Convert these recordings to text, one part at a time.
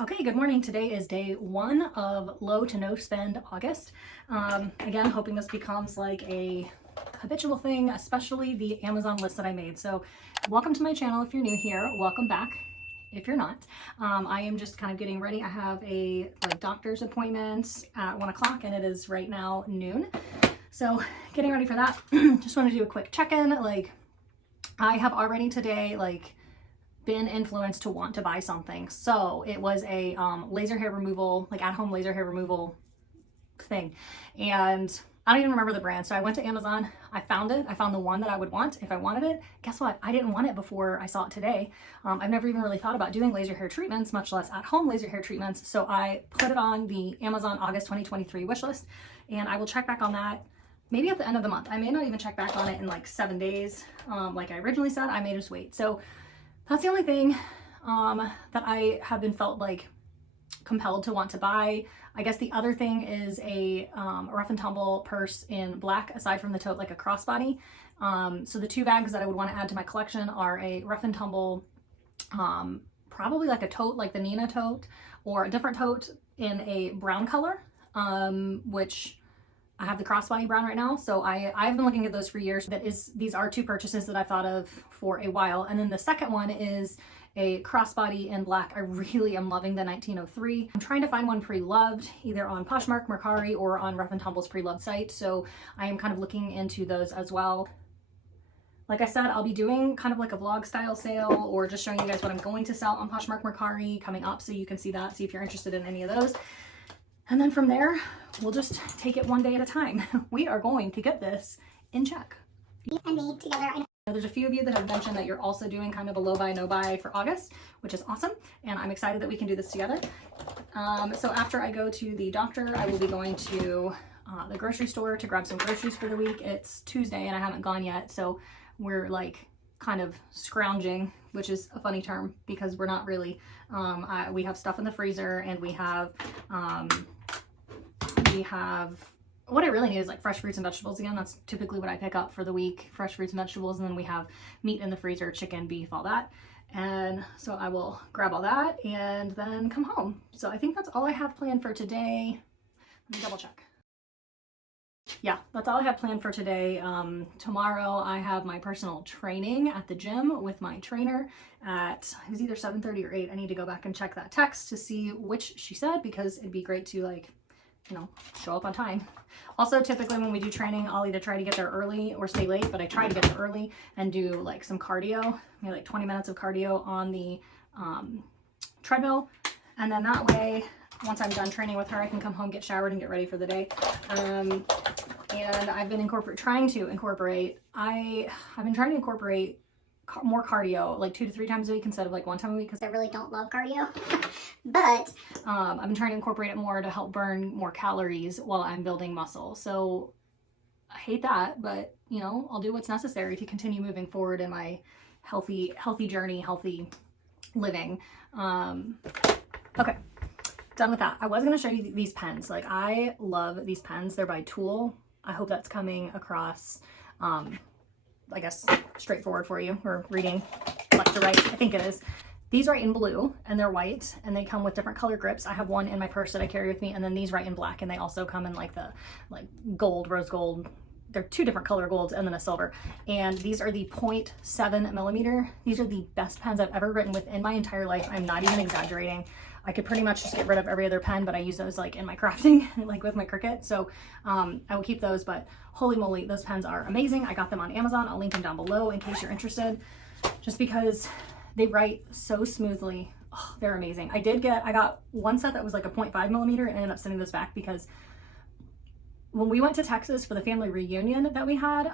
Okay, good morning. Today is day one of low to no spend August. Again, hoping this becomes like a habitual thing, especially the Amazon list that I made. So welcome to my channel if you're new here. Welcome back if you're not. I am just kind of getting ready. I have a doctor's appointment at 1 o'clock and it is right now noon. So getting ready for that. Just want to do a quick check-in. I have already today been influenced to want to buy something. So it was a laser hair removal, at-home laser hair removal thing. And I don't even remember the brand. So I went to Amazon, I found it. I found the one that I would want if I wanted it. Guess what? I didn't want it before I saw it today. I've never even really thought about doing laser hair treatments, much less at-home laser hair treatments. So I put it on the Amazon August 2023 wish list, and I will check back on that maybe at the end of the month. I may not even check back on it in 7 days. Like I originally said, I may just wait. So that's the only thing that I have been felt compelled to want to buy. I guess the other thing is a Rough Tumble purse in black, aside from the tote, like a crossbody. So the two bags that I would want to add to my collection are a Rough Tumble, probably like a tote, like the Nina tote, or a different tote in a brown color, which I have the crossbody brown right now. So I've been looking at those for years. These are two purchases that I've thought of for a while. And then the second one is a crossbody in black. I really am loving the 1903. I'm trying to find one pre-loved, either on Poshmark, Mercari, or on Rough Tumble's pre-loved site. So I am kind of looking into those as well. Like I said, I'll be doing kind of like a vlog style sale, or just showing you guys what I'm going to sell on Poshmark, Mercari coming up, so you can see that, see if you're interested in any of those. And then from there, we'll just take it one day at a time. We are going to get this in check. And made together. There's a few of you that have mentioned that you're also doing kind of a low buy, no buy for August, which is awesome. And I'm excited that we can do this together. So after I go to the doctor, I will be going to the grocery store to grab some groceries for the week. It's Tuesday and I haven't gone yet. So we're kind of scrounging, which is a funny term because we're not really. We have stuff in the freezer, and we have what I really need is fresh fruits and vegetables again. That's typically what I pick up for the week, fresh fruits and vegetables. And then we have meat in the freezer, chicken, beef, all that. And so I will grab all that and then come home. So I think that's all I have planned for today. Let me double check. Yeah, that's all I have planned for today. Tomorrow I have my personal training at the gym with my trainer at, it was either 7:30 or 8. I need to go back and check that text to see which she said, because it'd be great to show up on time. Also, typically when we do training, I'll either try to get there early or stay late, but I try to get there early and do some cardio, maybe 20 minutes of cardio on the treadmill. And then that way, once I'm done training with her, I can come home, get showered, and get ready for the day. And I've been trying to incorporate more cardio, 2 to 3 times a week instead of 1 time a week, because I really don't love cardio. But I've been trying to incorporate it more to help burn more calories while I'm building muscle. So I hate that, but I'll do what's necessary to continue moving forward in my healthy journey, healthy living. Okay, done with that. I was going to show you these pens. I love these pens. They're by Tool. I hope that's coming across, I guess, straightforward for you. We're reading left to right. I think it is. These write in blue and they're white, and they come with different color grips. I have one in my purse that I carry with me, and then these write in black, and they also come in the gold, rose gold. They're 2 different color golds and then a silver. And these are the 0.7 millimeter. These are the best pens I've ever written with in my entire life. I'm not even exaggerating. I could pretty much just get rid of every other pen, but I use those in my crafting, with my Cricut. So I will keep those, but holy moly, those pens are amazing. I got them on Amazon. I'll link them down below in case you're interested, just because they write so smoothly. Oh, they're amazing. I got one set that was a 0.5 millimeter and ended up sending this back because when we went to Texas for the family reunion that we had,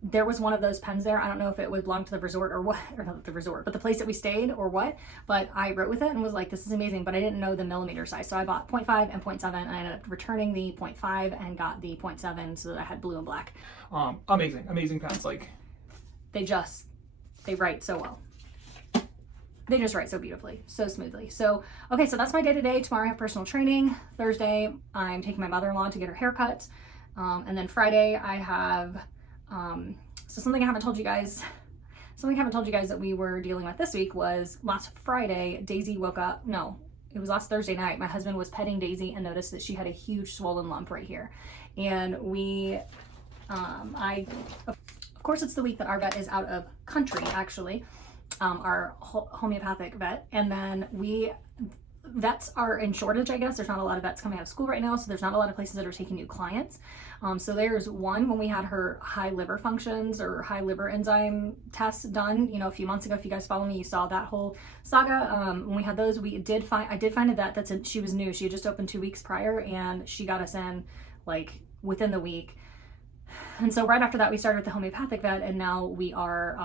there was one of those pens there. I don't know if it would belong to the resort or what, or not the resort, but the place that we stayed or what, but I wrote with it and was this is amazing, but I didn't know the millimeter size. So I bought 0.5 and 0.7, and I ended up returning the 0.5 and got the 0.7 so that I had blue and black. Amazing pens. They write so well. They just write so beautifully, so smoothly. So, okay, so that's my day today. Tomorrow I have personal training. Thursday, I'm taking my mother-in-law to get her hair cut. And then Friday I have, so something I haven't told you guys. something I haven't told you guys that we were dealing with this week was last Friday, Daisy woke up, no, it was last Thursday night. My husband was petting Daisy and noticed that she had a huge swollen lump right here. And of course, it's the week that our vet is out of country, actually, our homeopathic vet. And then vets are in shortage, I guess. There's not a lot of vets coming out of school right now, so there's not a lot of places that are taking new clients. So there's one when we had her high liver functions or high liver enzyme tests done, you know, a few months ago. If you guys follow me, you saw that whole saga. When we had those, I did find a vet she was new. She had just opened 2 weeks prior, and she got us in like within the week. And so right after that, we started with the homeopathic vet, and now we are,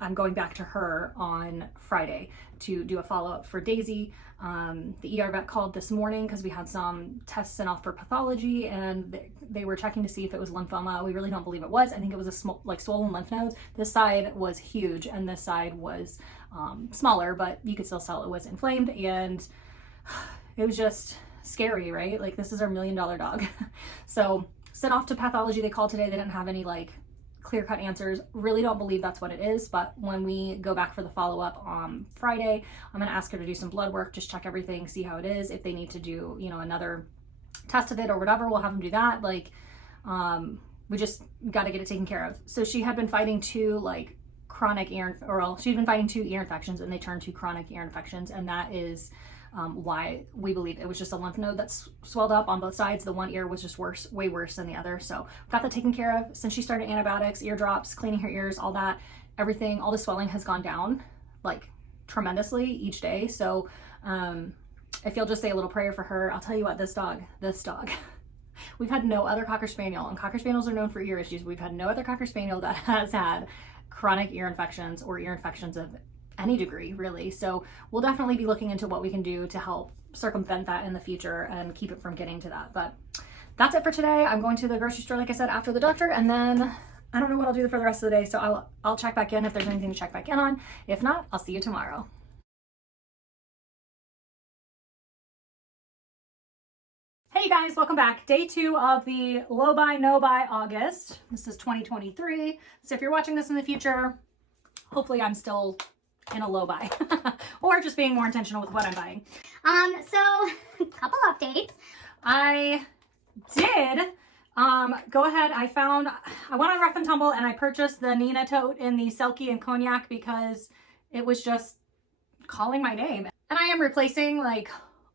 I'm going back to her on Friday to do a follow-up for Daisy. The ER vet called this morning because we had some tests sent off for pathology, and they were checking to see if it was lymphoma. We really don't believe it was. I think it was swollen lymph nodes. This side was huge, and this side was smaller, but you could still tell it was inflamed, and it was just scary, right? Like, this is our $1 million dog. So sent off to pathology. They called today. They didn't have any like clear-cut answers. Really don't believe that's what it is, but when we go back for the follow-up on Friday, I'm gonna ask her to do some blood work, just check everything, see how it is. If they need to do, you know, another test of it or whatever, we'll have them do that. Like, we just got to get it taken care of. So she had been fighting two she'd been fighting 2 ear infections, and they turned to chronic ear infections, and that is why we believe it was just a lymph node that's swelled up on both sides. The one ear was just worse, way worse than the other. So got that taken care of. Since she started antibiotics, ear drops, cleaning her ears, all that, everything, all the swelling has gone down like tremendously each day. So if you'll just say a little prayer for her, I'll tell you what, this dog, we've had no other Cocker Spaniel, and Cocker Spaniels are known for ear issues. We've had no other Cocker Spaniel that has had chronic ear infections or ear infections of any degree, really. So we'll definitely be looking into what we can do to help circumvent that in the future and keep it from getting to that. But that's it for today. I'm going to the grocery store, like I said, after the doctor, and then I don't know what I'll do for the rest of the day. So I'll check back in if there's anything to check back in on. If not, I'll see you tomorrow. Hey guys, welcome back. Day 2 of the low buy, no buy August. This is 2023. So if you're watching this in the future, hopefully I'm still in a low buy or just being more intentional with what I'm buying. So couple updates. I did go ahead. I went on Rough Tumble and I purchased the Nina tote in the Selkie and Cognac because it was just calling my name. And I am replacing like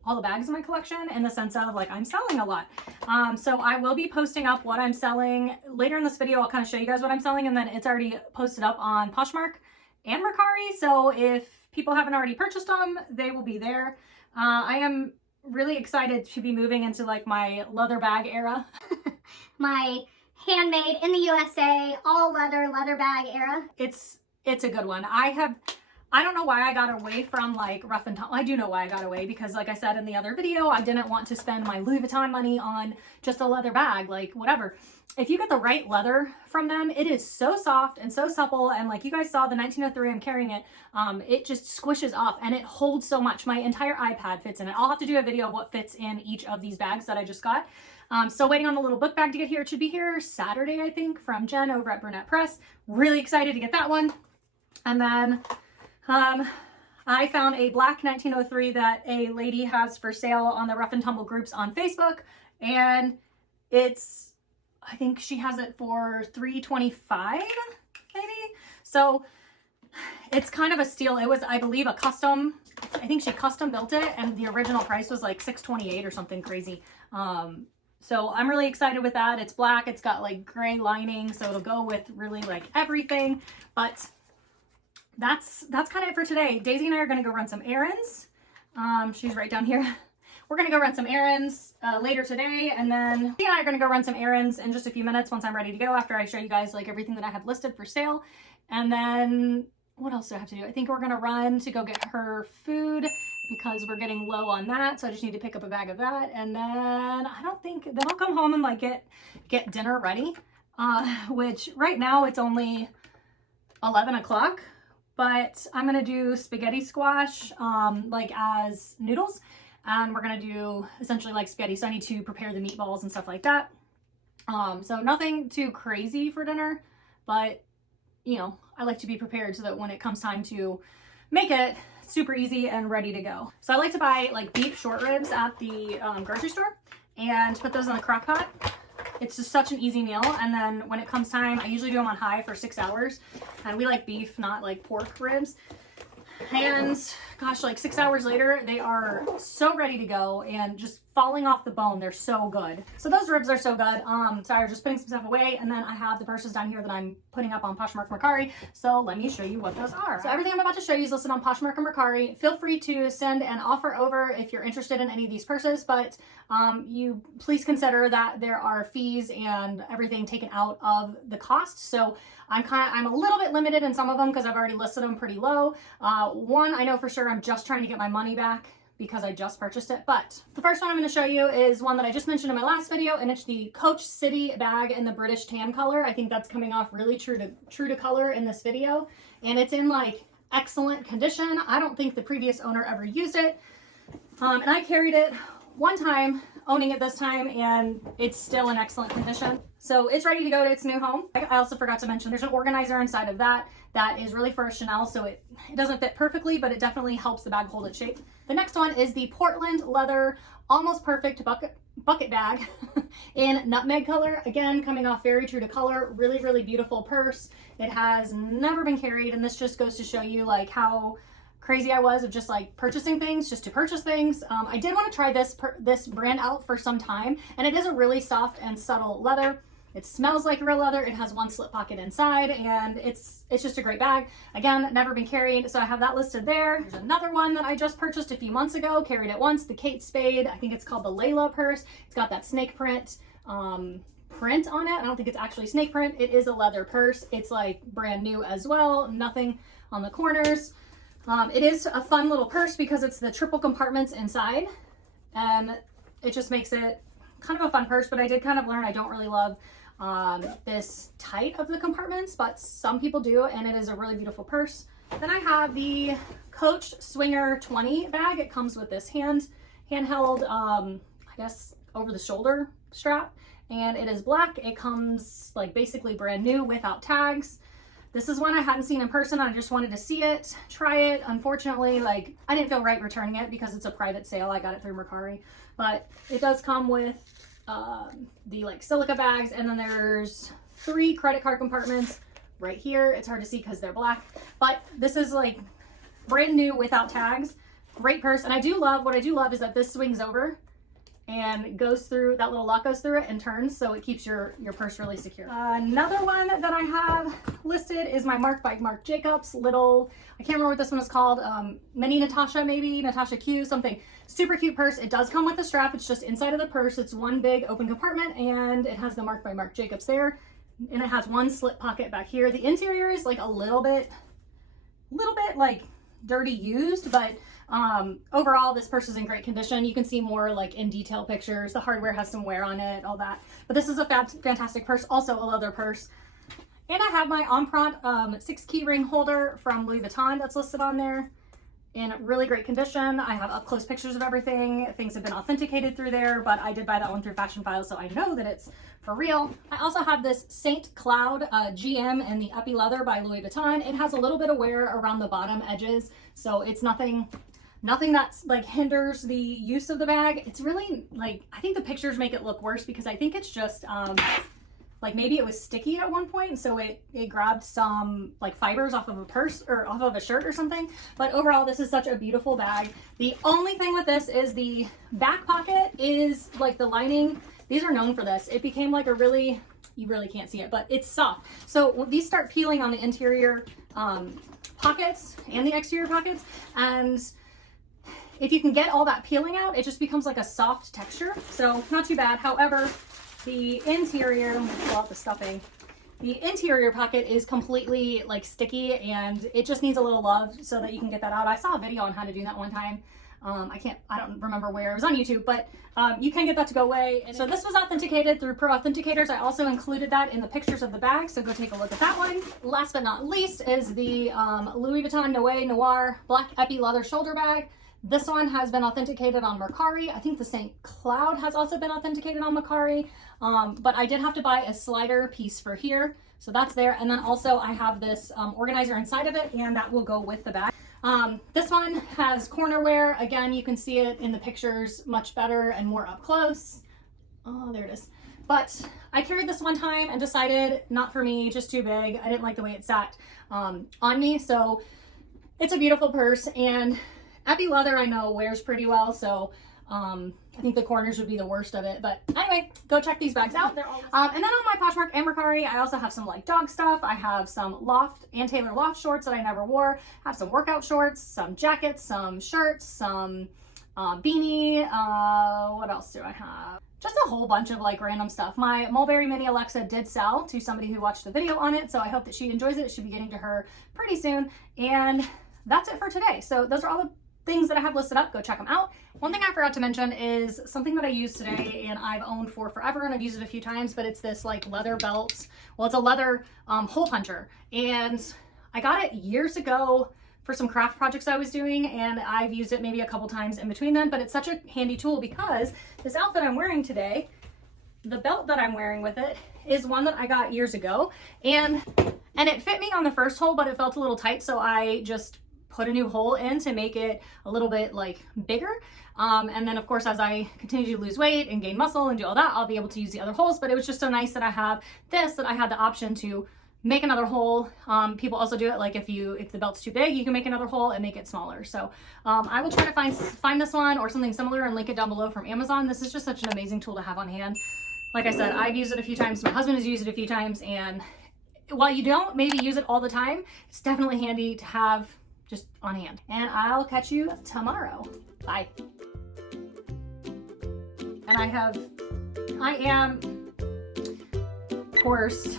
all the bags in my collection in the sense of like I'm selling a lot. So I will be posting up what I'm selling later in this video. I'll kind of show you guys what I'm selling, and then it's already posted up on Poshmark and Mercari. So if people haven't already purchased them, they will be there. I am really excited to be moving into like my leather bag era. My handmade in the USA, all leather bag era. It's a good one. I don't know why I got away from like Rough Tumble. I do know why I got away, because like I said in the other video, I didn't want to spend my Louis Vuitton money on just a leather bag, like whatever. If you get the right leather from them, it is so soft and so supple. And like you guys saw the 1903, I'm carrying it. It just squishes up and it holds so much. My entire iPad fits in it. I'll have to do a video of what fits in each of these bags that I just got. Still waiting on the little book bag to get here. It should be here Saturday, I think, from Jen over at Brunette Press. Really excited to get that one. And then I found a black 1903 that a lady has for sale on the Rough and Tumble groups on Facebook, and I think she has it for $325 maybe. So it's kind of a steal. It was, I believe, I think she custom built it, and the original price was like $628 or something crazy. So I'm really excited with that. It's black, it's got like gray lining, so it'll go with really like everything. But that's kind of it for today. Daisy and I are going to go run some errands. She's right down here. We're going to go run some errands later today, and then Daisy and I are going to go run some errands in just a few minutes once I'm ready to go, after I show you guys like everything that I have listed for sale. And then what else do I have to do? I think we're going to run to go get her food because we're getting low on that, so I just need to pick up a bag of that. And then then I'll come home and like get dinner ready, which right now it's only 11 o'clock. But I'm going to do spaghetti squash like as noodles, and we're going to do essentially like spaghetti. So I need to prepare the meatballs and stuff like that. So nothing too crazy for dinner, but you know, I like to be prepared so that when it comes time to make it, super easy and ready to go. So I like to buy like beef short ribs at the grocery store and put those in the crock pot. It's just such an easy meal. And then when it comes time, I usually do them on high for 6 hours. And we like beef, not like pork ribs. And gosh, like 6 hours later, they are so ready to go and just falling off the bone. They're so good. So those ribs are so good. Sorry, I'm just putting some stuff away. And then I have the purses down here that I'm putting up on Poshmark Mercari. So let me show you what those are. So everything I'm about to show you is listed on Poshmark and Mercari. Feel free to send an offer over if you're interested in any of these purses, but you please consider that there are fees and everything taken out of the cost. So I'm a little bit limited in some of them because I've already listed them pretty low. One, I know for sure I'm just trying to get my money back because I just purchased it. But the first one I'm going to show you is one that I just mentioned in my last video, and it's the Coach City bag in the British tan color. I think that's coming off really true to color in this video, and it's in like excellent condition. I don't think the previous owner ever used it, and I carried it one time, owning it this time, and it's still in excellent condition. So it's ready to go to its new home. I also forgot to mention there's an organizer inside of that is really for Chanel, so it doesn't fit perfectly, but it definitely helps the bag hold its shape. The next one is the Portland leather almost perfect bucket bag in nutmeg color. Again, coming off very true to color. Really, really beautiful purse. It has never been carried, and this just goes to show you like how crazy I was of just like purchasing things just to purchase things. I did want to try this brand out for some time, and it is a really soft and subtle leather. It smells like real leather. It has one slip pocket inside, and it's just a great bag. Again, never been carried, so I have that listed there. There's another one that I just purchased a few months ago, carried it once, the Kate Spade. I think it's called the Layla purse. It's got that snake print on it. I don't think it's actually snake print. It is a leather purse. It's like brand new as well. Nothing on the corners. It is a fun little purse because it's the triple compartments inside, and it just makes it kind of a fun purse. But I did kind of learn I don't really love this tight of the compartments, but some people do, and it is a really beautiful purse. Then I have the Coach Swinger 20 bag. It comes with this handheld, I guess, over the shoulder strap, and it is black. It comes like basically brand new without tags. This is one I hadn't seen in person. I just wanted to see it, try it. Unfortunately, like I didn't feel right returning it because it's a private sale. I got it through Mercari, but it does come with the like silica bags, and then there's 3 credit card compartments right here. It's hard to see because they're black, but this is like brand new without tags. Great purse. And what I do love is that this swings over and goes through, that little lock goes through it and turns, so it keeps your purse really secure. Another one that I have listed is my Marc by Marc Jacobs little, I can't remember what this one is called, Mini Natasha, maybe Natasha Q, something. Super cute purse. It does come with a strap. It's just inside of the purse. It's one big open compartment, and it has the Marc by Marc Jacobs there, and it has one slip pocket back here. The interior is like a little bit like dirty used, but overall this purse is in great condition. You can see more like in detail pictures. The hardware has some wear on it, all that, but this is a fantastic purse, also a leather purse. And I have my Empreinte 6 key ring holder from Louis Vuitton that's listed on there in really great condition. I have up close pictures of everything. Things have been authenticated through there, but I did buy that one through Fashion Files, so I know that it's for real. I also have this Saint Cloud GM in the Uppy leather by Louis Vuitton. It has a little bit of wear around the bottom edges, so it's nothing that's like hinders the use of the bag. It's really like, I think the pictures make it look worse because I think it's just like maybe it was sticky at one point, so it grabbed some like fibers off of a purse or off of a shirt or something. But overall, this is such a beautiful bag. The only thing with this is the back pocket is like the lining. These are known for this. It became like a really, you really can't see it, but it's soft. So these start peeling on the interior pockets and the exterior pockets, and if you can get all that peeling out, it just becomes like a soft texture. So not too bad. However, the interior, let me pull out the stuffing. The interior pocket is completely like sticky, and it just needs a little love so that you can get that out. I saw a video on how to do that one time. I don't remember where, it was on YouTube, but you can get that to go away. And so this was authenticated through Pro Authenticators. I also included that in the pictures of the bag, so go take a look at that one. Last but not least is the Louis Vuitton Noir Black Epi leather shoulder bag. This one has been authenticated on Mercari. I think the St. Cloud has also been authenticated on Mercari. But I did have to buy a slider piece for here. So that's there. And then also I have this organizer inside of it, and that will go with the bag. This one has cornerware. Again, you can see it in the pictures much better and more up close. Oh, there it is. But I carried this one time and decided not for me, just too big. I didn't like the way it sat on me. So it's a beautiful purse, and Epi leather I know wears pretty well. So I think the corners would be the worst of it. But anyway, go check these bags out. They're all and then on my Poshmark and Mercari, I also have some like dog stuff. I have some Loft and Taylor Loft shorts that I never wore. I have some workout shorts, some jackets, some shirts, some beanie. What else do I have? Just a whole bunch of like random stuff. My Mulberry Mini Alexa did sell to somebody who watched the video on it, so I hope that she enjoys it. It should be getting to her pretty soon. And that's it for today. So those are all the things that I have listed up. Go check them out. One thing I forgot to mention is something that I use today and I've owned for forever, and I've used it a few times, but it's this like leather belt. Well, it's a leather hole puncher, and I got it years ago for some craft projects I was doing, and I've used it maybe a couple times in between them, but it's such a handy tool because this outfit I'm wearing today, the belt that I'm wearing with it is one that I got years ago, and it fit me on the first hole, but it felt a little tight, so I just put a new hole in to make it a little bit like bigger. And then of course, as I continue to lose weight and gain muscle and do all that, I'll be able to use the other holes. But it was just so nice that I have this, that I had the option to make another hole. People also do it like if the belt's too big, you can make another hole and make it smaller. So I will try to find this one or something similar and link it down below from Amazon. This is just such an amazing tool to have on hand. Like I said, I've used it a few times. My husband has used it a few times, and while you don't maybe use it all the time, it's definitely handy to have just on hand. And I'll catch you tomorrow. Bye. And I am, of course,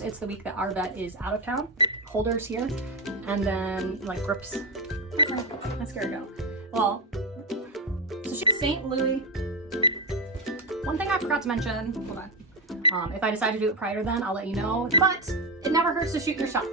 it's the week that our vet is out of town. Holders here, and then like grips. Where's my mascara go? Well, so she's St. Louis. One thing I forgot to mention, hold on. If I decide to do it prior to then, I'll let you know, but it never hurts to shoot your shot.